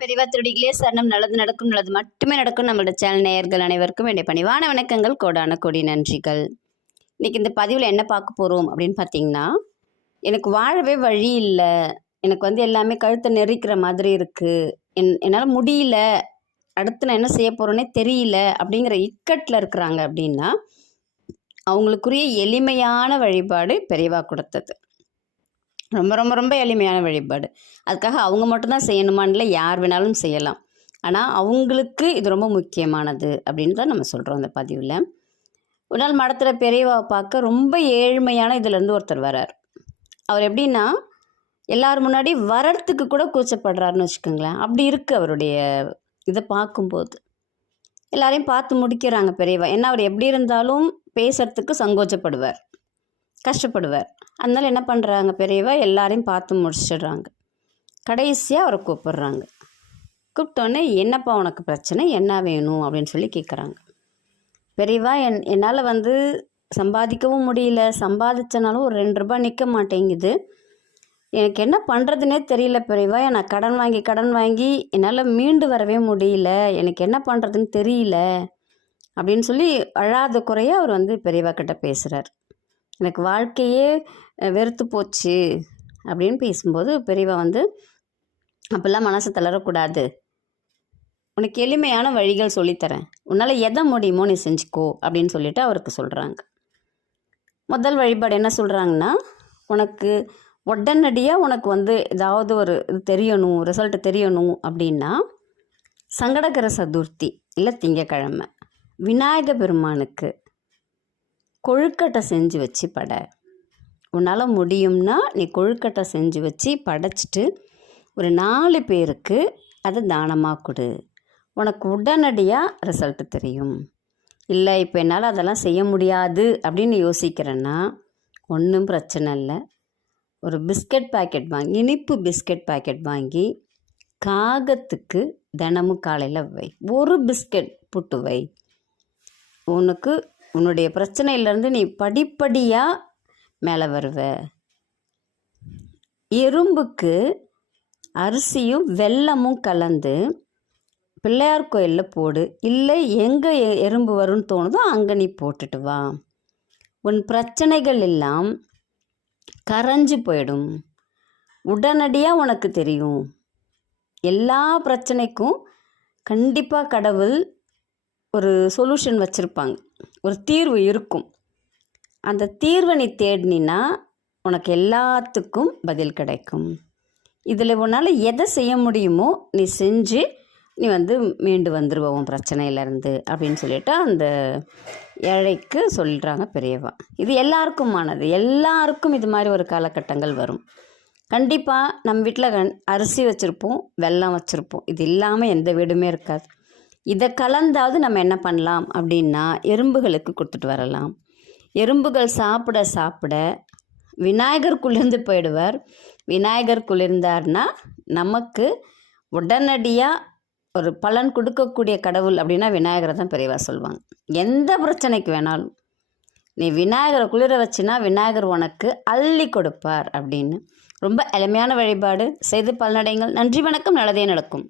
பெரியவா திருடிகளே சரணம். நல்லது நடக்கும், நல்லது மட்டுமே நடக்கும். நம்மளோட சேனல் நேயர்கள் அனைவருக்கும் என்னுடைய பணிவான வணக்கங்கள், கோடான கோடி நன்றிகள். இன்னைக்கு இந்த பதிவில் என்ன பார்க்க போகிறோம் அப்படின்னு பார்த்தீங்கன்னா, எனக்கு வாழவே வழி இல்லை, எனக்கு எல்லாமே கழுத்தை நெரிக்கிற மாதிரி இருக்குது, என்னால் முடியல, அடுத்து நான் என்ன செய்ய போகிறேன்னே தெரியல அப்படிங்கிற இக்கட்டில் இருக்கிறாங்க அப்படின்னா, அவங்களுக்குரிய எளிமையான வழிபாடு பெரியவா கொடுத்தது. ரொம்ப ரொம்ப ரொம்ப எளிமையான வழிபாடு. அதுக்காக அவங்க மட்டும்தான் செய்யணுமான்னு இல்லை, யார் வேணாலும் செய்யலாம். ஆனால் அவங்களுக்கு இது ரொம்ப முக்கியமானது அப்படின்னு தான் நம்ம சொல்கிறோம் அந்த பதிவில். ஒரு நாள் மடத்தில் பெரியவாவை பார்க்க ரொம்ப ஏழ்மையான இதுலேருந்து ஒருத்தர் வரார். அவர் எப்படின்னா, எல்லார் முன்னாடி வரத்துக்கு கூட கூச்சப்படுறாருன்னு வச்சுக்கோங்களேன். அப்படி இருக்குது அவருடைய இதை பார்க்கும்போது. எல்லாரையும் பார்த்து முடிக்கிறாங்க பெரியவா. ஏன்னா அவர் எப்படி இருந்தாலும் பேசுறதுக்கு சங்கோச்சப்படுவார், கஷ்டப்படுவார். அதனால் என்ன பண்ணுறாங்க பெரியவா, எல்லாரையும் பார்த்து முடிச்சிடுறாங்க. கடைசியாக அவரை கூப்பிட்றாங்க. கூப்பிட்டோன்னே, என்னப்பா உனக்கு பிரச்சனை, என்ன வேணும் அப்படின்னு சொல்லி கேட்குறாங்க. பெரியவா, என்னால் சம்பாதிக்கவும் முடியல, சம்பாதிச்சனாலும் ஒரு 2 ரூபாய் நிற்க மாட்டேங்குது, எனக்கு என்ன பண்ணுறதுனே தெரியல பெரியவா, நான் கடன் வாங்கி என்னால் மீண்டு வரவே முடியல, எனக்கு என்ன பண்ணுறதுன்னு தெரியல அப்படின்னு சொல்லி அழாத குறைய அவர் பெரியவா கிட்ட பேசுகிறார். எனக்கு வாழ்க்கையே வெறுத்து போச்சு அப்படின்னு பேசும்போது பெரியவா அப்போல்லாம் மனசை தளரக்கூடாது, உனக்கு எளிமையான வழிகள் சொல்லித்தரேன், உன்னால் எதை முடியுமோ நீ செஞ்சுக்கோ அப்படின்னு சொல்லிட்டு அவருக்கு சொல்கிறாங்க. முதல் வழிபாடு என்ன சொல்கிறாங்கன்னா, உனக்கு உடனடியாக உனக்கு ஏதாவது ஒரு இது தெரியணும், ரிசல்ட் தெரியணும் அப்படின்னா, சங்கடகர சதுர்த்தி இல்லை திங்கக்கிழமை விநாயக பெருமானுக்கு கொழுக்கட்டை செஞ்சு வச்சு பட. உன்னால் முடியும்னா நீ கொழுக்கட்டை செஞ்சு வச்சு படைச்சிட்டு ஒரு 4 பேருக்கு அதை தானமாக கொடு, உனக்கு உடனடியாக ரிசல்ட்டு தெரியும். இல்லை இப்போ என்னால் அதெல்லாம் செய்ய முடியாது அப்படின்னு யோசிக்கிறேன்னா ஒன்றும் பிரச்சனை இல்லை, ஒரு பிஸ்கட் பாக்கெட் வாங்கி, இனிப்பு பிஸ்கட் பாக்கெட் வாங்கி காகத்துக்கு தினமும் காலையில் வை, ஒரு பிஸ்கட் புட்டு வை, உனக்கு உன்னுடைய பிரச்சனையிலேருந்து நீ படிப்படியாக மேலே வருவ. எறும்புக்கு அரிசியும் வெல்லமும் கலந்து பிள்ளையார் கோயிலில் போடு, இல்லை எங்கே எறும்பு வரும்னு தோணுதோ அங்கே நீ போட்டுட்டு வா, உன் பிரச்சனைகள் எல்லாம் கரைஞ்சு போயிடும், உடனடியாக உனக்கு தெரியும். எல்லா பிரச்சனைக்கும் கண்டிப்பாக கடவுள் ஒரு சொல்யூஷன் வச்சுருப்பாங்க, ஒரு தீர்வு இருக்கும். அந்த தீர்வை நீ தேடினா உனக்கு எல்லாத்துக்கும் பதில் கிடைக்கும். இதில் உன்னால் எதை செய்ய முடியுமோ நீ செஞ்சு நீ மீண்டு வந்துடுவோம் பிரச்சனையிலேருந்து அப்படின்னு சொல்லிட்டு அந்த ஏழைக்கு சொல்கிறாங்க பெரியவா. இது எல்லாருக்குமானது, எல்லாருக்கும் இது மாதிரி ஒரு காலகட்டங்கள் வரும். கண்டிப்பாக நம்ம வீட்டில் அரிசி வச்சுருப்போம், வெல்லம் வச்சுருப்போம், இது இல்லாமல் எந்த வீடுமே இருக்காது. இதை கலந்தாவது நம்ம என்ன பண்ணலாம் அப்படின்னா, எறும்புகளுக்கு கொடுத்துட்டு வரலாம். எறும்புகள் சாப்பிட சாப்பிட விநாயகர் குளிர்ந்து போயிடுவார். விநாயகர் குளிர்ந்தார்னா நமக்கு உடனடியாக ஒரு பலன் கொடுக்கக்கூடிய கடவுள் அப்படின்னா விநாயகரை தான் பெரியவா சொல்லுவாங்க. எந்த பிரச்சனைக்கு வேணாலும் நீ விநாயகரை குளிர வச்சுனா விநாயகர் உனக்கு அள்ளி கொடுப்பார் அப்படின்னு. ரொம்ப எளிமையான வழிபாடு, செய்து பலனடைங்கள். நன்றி, வணக்கம். நல்லதே நடக்கும்.